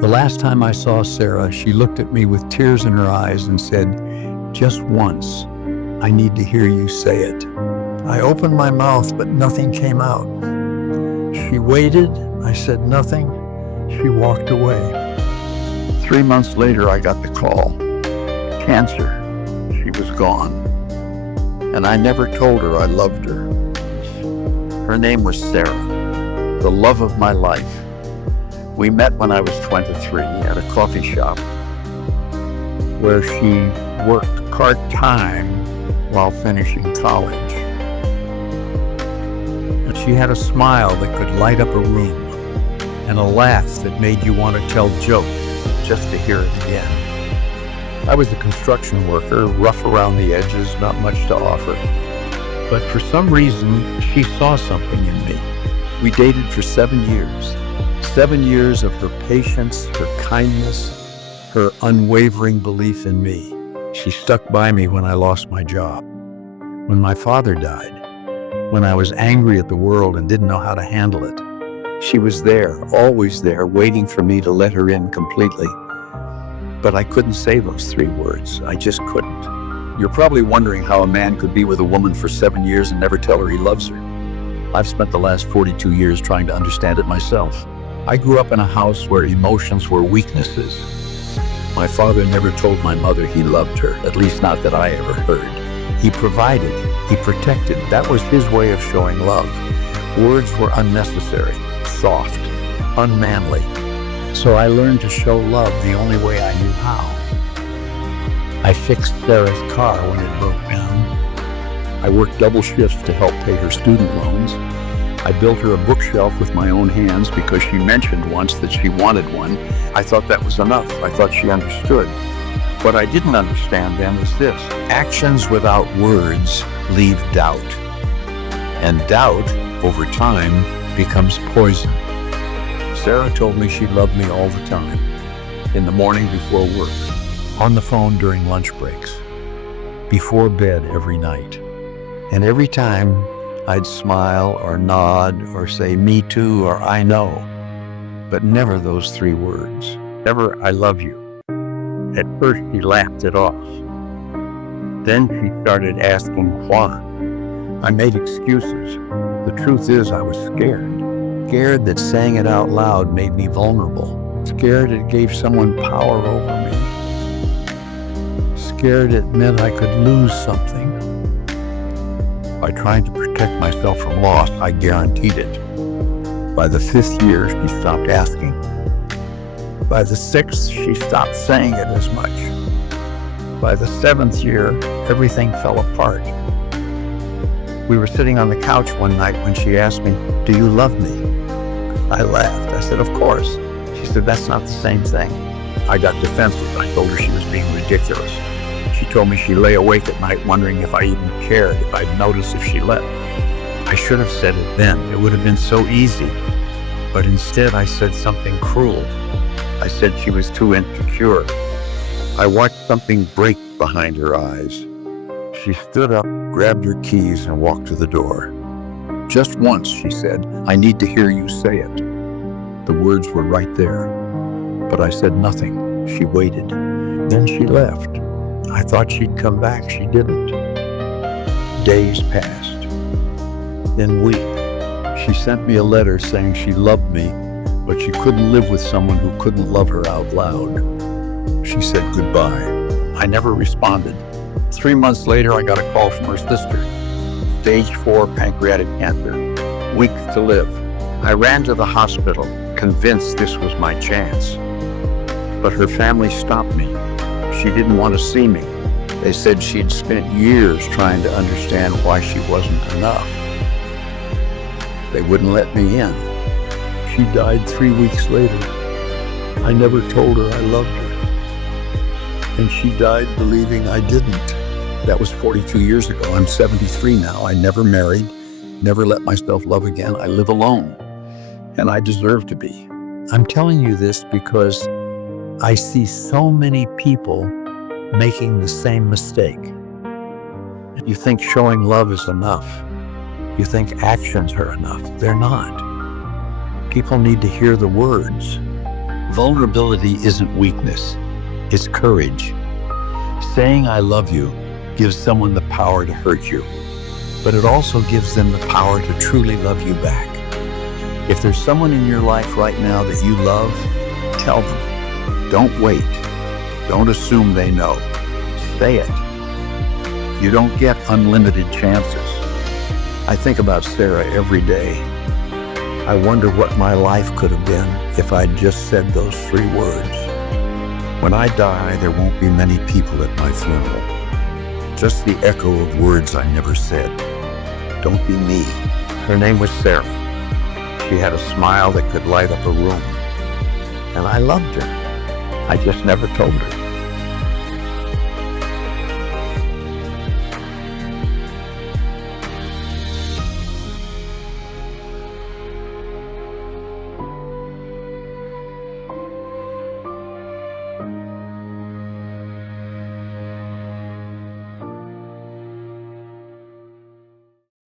The last time I saw Sarah, she looked at me with tears in her eyes and said, "Just once, I need to hear you say it." I opened my mouth, but nothing came out. She waited. I said nothing. She walked away. 3 months later, I got the call. Cancer. She was gone. And I never told her I loved her. Her name was Sarah, the love of my life. We met when I was 23 at a coffee shop where she worked part-time while finishing college. And she had a smile that could light up a room and a laugh that made you want to tell jokes just to hear it again. I was a construction worker, rough around the edges, not much to offer. But for some reason, she saw something in me. We dated for 7 years. 7 years of her patience, her kindness, her unwavering belief in me. She stuck by me when I lost my job, when my father died, when I was angry at the world and didn't know how to handle it. She was there, always there, waiting for me to let her in completely. But I couldn't say those 3 words. I just couldn't. You're probably wondering how a man could be with a woman for 7 years and never tell her he loves her. I've spent the last 42 years trying to understand it myself. I grew up in a house where emotions were weaknesses. My father never told my mother he loved her, at least not that I ever heard. He provided, he protected. That was his way of showing love. Words were unnecessary, soft, unmanly. So I learned to show love the only way I knew how. I fixed Sarah's car when it broke down. I worked double shifts to help pay her student loans. I built her a bookshelf with my own hands because she mentioned once that she wanted one. I thought that was enough. I thought she understood. What I didn't understand then is this: actions without words leave doubt. And doubt, over time, becomes poison. Sarah told me she loved me all the time. In the morning before work, on the phone during lunch breaks, before bed every night. And every time I'd smile or nod or say "me too" or "I know," but never those 3 words. Never "I love you." At first she laughed it off. Then she started asking why. I made excuses. The truth is I was scared. Scared that saying it out loud made me vulnerable. Scared it gave someone power over me. Scared it meant I could lose something. By trying to protect myself from loss, I guaranteed it. By the 5th year, she stopped asking. By the 6th, she stopped saying it as much. By the 7th year, everything fell apart. We were sitting on the couch one night when she asked me, "Do you love me?" I laughed. I said, "Of course." She said, "That's not the same thing." I got defensive. I told her she was being ridiculous. She told me she lay awake at night wondering if I even cared, if I'd notice if she left. I should have said it then. It would have been so easy. But instead, I said something cruel. I said she was too insecure. I watched something break behind her eyes. She stood up, grabbed her keys, and walked to the door. "Just once," she said, "I need to hear you say it." The words were right there. But I said nothing. She waited. Then she left. I thought she'd come back. She didn't. Days passed. Then weeks. She sent me a letter saying she loved me, but she couldn't live with someone who couldn't love her out loud. She said goodbye. I never responded. 3 months later, I got a call from her sister. Stage 4 pancreatic cancer. Weeks to live. I ran to the hospital, convinced this was my chance. But her family stopped me. She didn't want to see me. They said she'd spent years trying to understand why she wasn't enough. They wouldn't let me in. She died 3 weeks later. I never told her I loved her. And she died believing I didn't. That was 42 years ago. I'm 73 now. I never married, never let myself love again. I live alone, and I deserve to be. I'm telling you this because I see so many people making the same mistake. You think showing love is enough. You think actions are enough. They're not. People need to hear the words. Vulnerability isn't weakness, it's courage. Saying I love you gives someone the power to hurt you, but it also gives them the power to truly love you back. If there's someone in your life right now that you love, tell them. Don't wait. Don't assume they know. Say it. You don't get unlimited chances. I think about Sarah every day. I wonder what my life could have been if I'd just said those 3 words. When I die, there won't be many people at my funeral. Just the echo of words I never said. Don't be me. Her name was Sarah. She had a smile that could light up a room. And I loved her. I just never told her.